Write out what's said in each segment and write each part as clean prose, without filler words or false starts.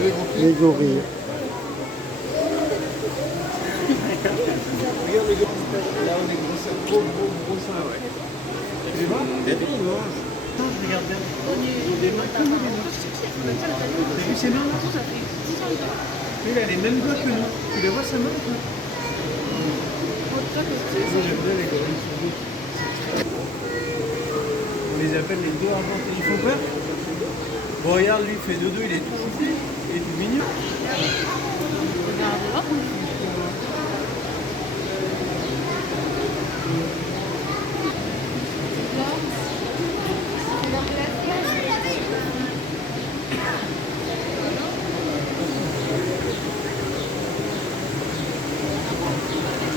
Les gorilles. Regarde les gars, là on est gros seins, ouais. Tu vois, il mange. Non, je regarde bien. Les mains comme T'as vu ses mains là? Lui, il a les mêmes doigts que nous. Tu les vois sa main ou pas? Moi j'aime bien les gorilles, ils sont beaux. On les appelle les deux inventés. Ils font peur? Bon, regarde, lui, il fait dodo, il est tout choupi. Il est tout mignon. Regarde là.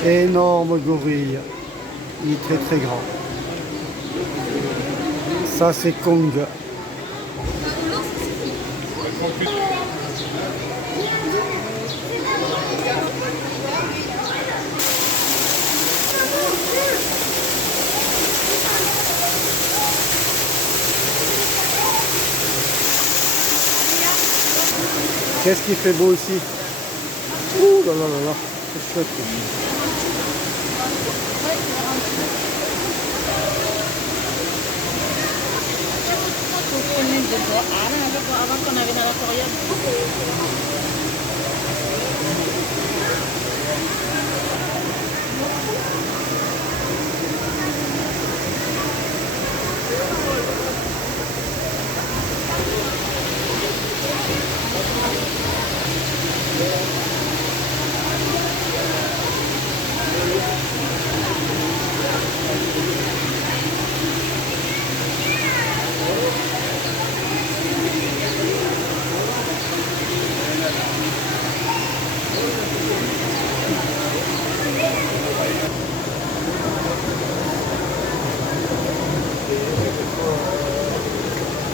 Énorme gorille. Il est très très grand. Ça c'est Kong. Qu'est-ce qui fait beau ici? Ouh là là là là, c'est chouette. Avant qu'on avait dans l'aquarium.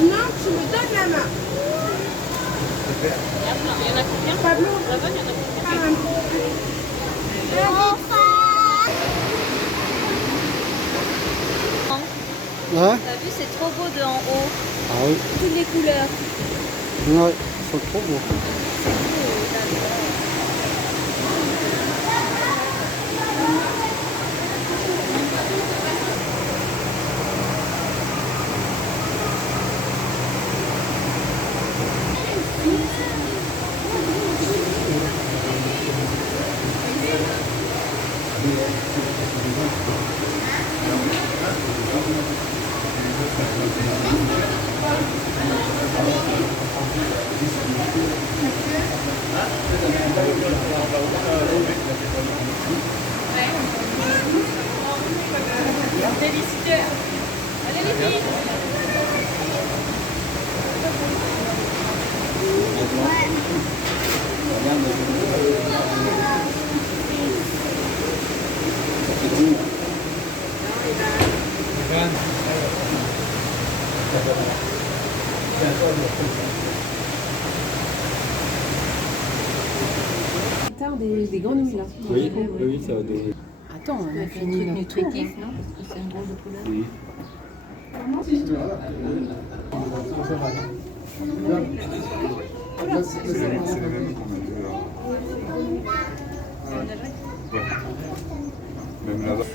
Non, tu me donnes la main. Il y en a combien? Pablo. Là-bas, il y en a combien? Hein? T'as vu, c'est trop beau de en haut. Ah oui. Toutes les couleurs. Ouais, ils sont trop beaux. C'est beau, là. Délicieux. Allez les filles. Des grenouilles là. Oui, oui, ça va donner. Attends, on a fini le truc nutritif, non? Parce que c'est un drôle de couleur. Oui. C'est les mêmes qu'on a vu là. Ouais. Même là-bas.